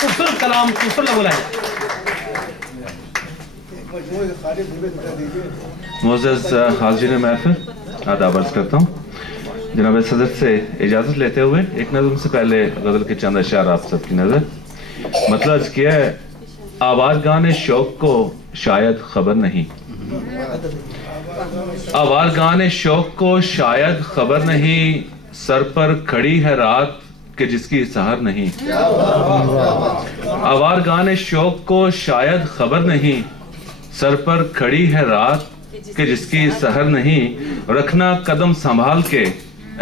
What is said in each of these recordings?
खूबसूरत कलाम खूबसूरत बुलाए। मुअज़्ज़ज़ हाज़िर महफ़िल, आदाब अर्ज़ करता हूँ। जनाब सदर से इजाज़त लेते हुए एक नज़म से पहले गज़ल के चंद अशार आप सबकी नज़र। मतलब अर्ज़ किया है, आवाज़गान शौक़ को शायद खबर नहीं, आवाज़गान शौक़ को शायद खबर नहीं, सर पर खड़ी है रात कि जिसकी सहर नहीं। आवाज़गान शौक़ को शायद खबर नहीं, सर पर खड़ी है रात कि जिसकी सहर नहीं। रखना कदम संभाल के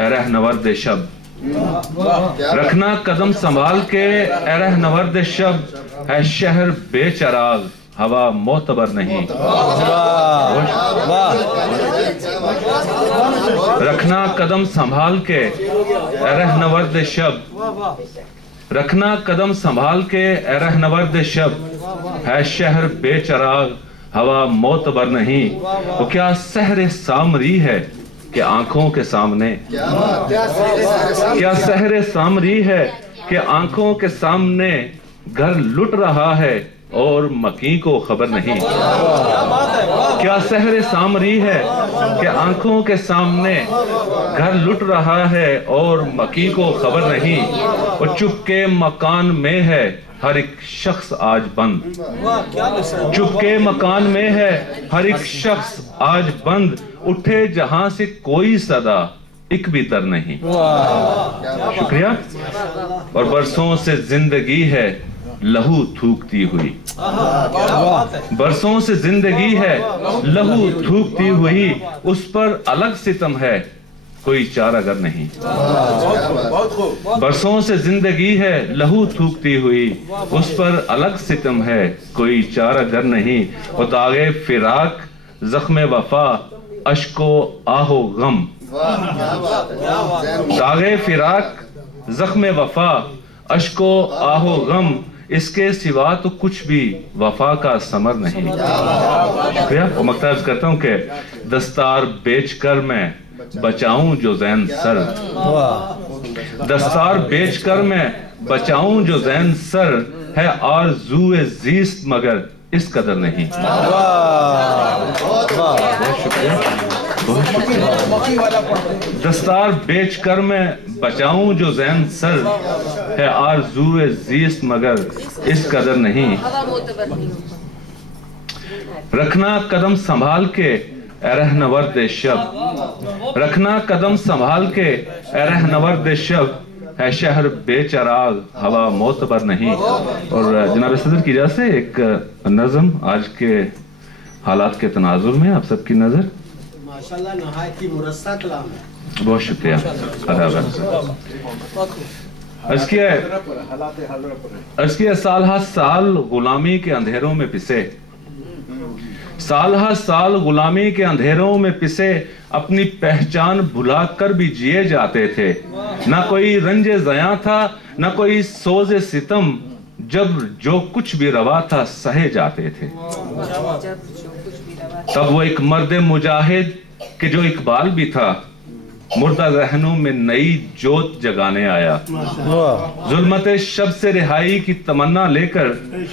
रहनवर्द शब, रखना कदम संभाल के रहनवर्द शब, है शहर बेचराग हवा मोतबर नहीं। रखना कदम संभाल के रहनवर्द शब, रखना कदम संभाल के रहनवर्द शब, है शहर बेचराग हवा मोतबर नहीं। वो क्या सहरे सामरी है कि आंखों के सामने, क्या सहरे सामरी है कि आंखों के सामने घर लुट रहा है और मकी को खबर नहीं। क्या सहरे सामरी है कि आंखों के सामने घर लुट रहा है और मकी को खबर नहीं। और चुपके मकान में है हर एक शख्स आज बंद, चुपके मकान में है हर एक शख्स आज बंद, उठे जहां से कोई सदा एक भी तर नहीं। शुक्रिया। और बरसों से जिंदगी है लहू थूकती हुई, बरसों से जिंदगी है लहू थूकती हुई, उस पर अलग सितम है कोई चारागर नहीं। बरसों से जिंदगी है लहू थूकती हुई, उस पर अलग सितम है कोई चारागर नहीं। और दागे फिराक जख्म वफा अश्को आहो गम, दागे फिराक जख्म वफा अश्को आहो गम, इसके सिवा तो कुछ भी वफा का समर नहीं। शुक्रिया। और मकतब करता हूँ कि दस्तार बेचकर मैं बचाऊं जो ज़ैन सर, दस्तार बेचकर मैं बचाऊं जो ज़ैन सर, है आरज़ूए ज़ीस्त मगर इस कदर नहीं। बहुत शुक्रिया, बहुत शुक्रिया। दस्तार बेचकर मैं बचाऊं जो ज़ैन सर, है आरज़ूए ज़ीस्त मगर इस कदर नहीं। रखना कदम संभाल के रहनवर्द शब, रखना कदम संभाल के रहनवर्द शब, है शहर बेचराग हवा मोतबर नहीं। और जनाब सदर की इजाज़त से एक नज़म आज के हालात के तनाजुर में आप सबकी नज़र। माशाल्लाह नहायत ही मुरस्सा कलाम है। बहुत शुक्रिया। अर्ज़ किया साल हा साल गुलामी के अंधेरों में पिसे, साल हा साल गुलामी के अंधेरों में पिसे, अपनी पहचान भुला कर भी जिए जाते थे। ना कोई रंजे ज़या था ना कोई सोज़े सितम, जब जो कुछ भी रवा था सहे जाते थे। तब वो एक मर्द मुजाहिद के जो इकबाल भी था, मुर्दा ज़हनों में नई जोत जगाने आया। जुल्मत शब से रिहाई की तमन्ना लेकर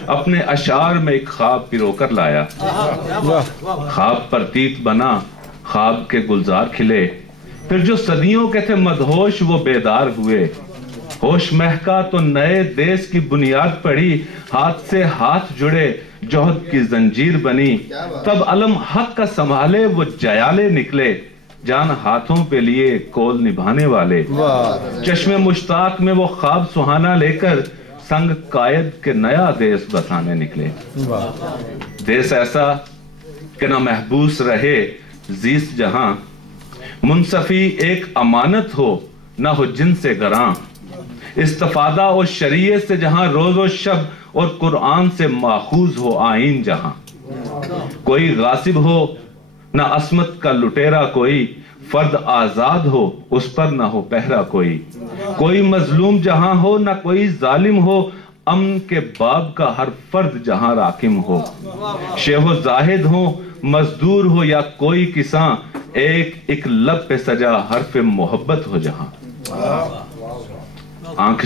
अपने अशार में एक ख्वाब पिरोकर लाया। ख्वाब प्रतीत बना, ख्वाब के गुलजार खिले, फिर जो सदियों के थे मदहोश वो बेदार हुए। होश महका तो नए देश की बुनियाद पड़ी, हाथ से हाथ जुड़े जोहद की जंजीर बनी। तब अलम हक का संभाले वो जयाले निकले, जान हाथों पे लिए कोल निभाने वाले। चश्मे मुश्ताक में वो ख्वाब सुहाना लेकर संग कायद के नया देश बसाने निकले। देश ऐसा कि ना महबूस रहे जीस जहां, मुनसफी एक अमानत हो ना हो जिनसे गरां। इस्तिफादा और शरीयत से जहां रोज़ो शब और कुरान से माखूज हो आइन जहां। कोई गासिब हो ना अस्मत का लुटेरा, कोई फर्द आजाद हो उस पर ना हो पहरा कोई। कोई मजलूम जहां हो ना कोई जालिम हो, अमन के बाब का हर फर्द जहां राकिम हो। शेहो जाहिद हो मजदूर हो या कोई किसान, एक लब पे सजा हरफ मोहब्बत हो जहां। आंख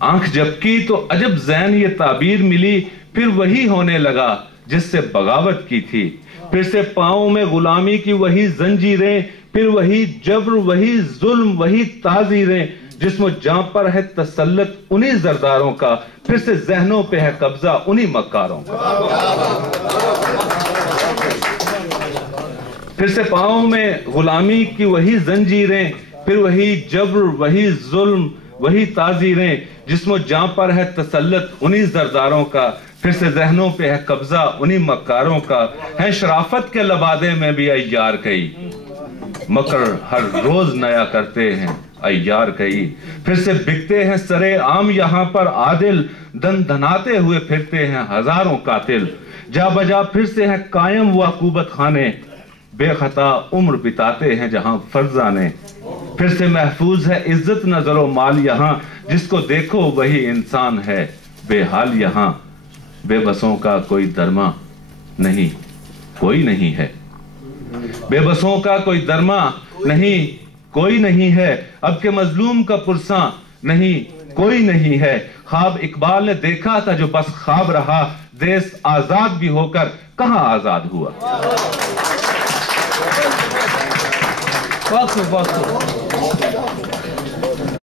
آنکھ جھپکی تو عجب ذہن یہ تعبیر ملی، پھر وہی ہونے لگا جس سے بغاوت کی تھی، پھر سے پاؤں میں غلامی کی وہی زنجیریں، پھر وہی جبر، وہی ظلم، وہی تعزیریں، جسم و جاں پر ہے تسلط انہی زرداروں کا، پھر سے ذہنوں پہ ہے قبضہ انہی مکاروں کا۔ پھر سے پاؤں میں غلامی کی وہی زنجیریں، پھر وہی جبر، وہی ظلم، وہی تعزیریں، جسم و جاں پر ہے تسلط انہی زرداروں کا، پھر سے ذہنوں پہ ہے قبضہ انہی مکاروں کا۔ ہے شرافت کے لبادے میں بھی ایار کئی، مکر ہر روز نیا کرتے ہیں ایار کئی، پھر سے بکتے ہیں سرے عام یہاں پر عادل، دن دھناتے ہوئے پھرتے ہیں ہزاروں قاتل، جا بجا پھر سے ہے قائم وہ عقوبت خانے، بے خطا عمر بتاتے ہیں جہاں فرزانے، پھر سے محفوظ ہے عزت نظر و مال یہاں، جس کو دیکھو وہی انسان ہے بے حال یہاں، بے بسوں کا کوئی درما نہیں کوئی نہیں ہے، بے بسوں کا کوئی درما نہیں کوئی نہیں ہے، اب کے مظلوم کا پرساں نہیں کوئی نہیں ہے، خواب اقبال نے دیکھا تھا جو بس خواب رہا، دیس آزاد بھی ہو کر کہاں آزاد ہوا۔ وقت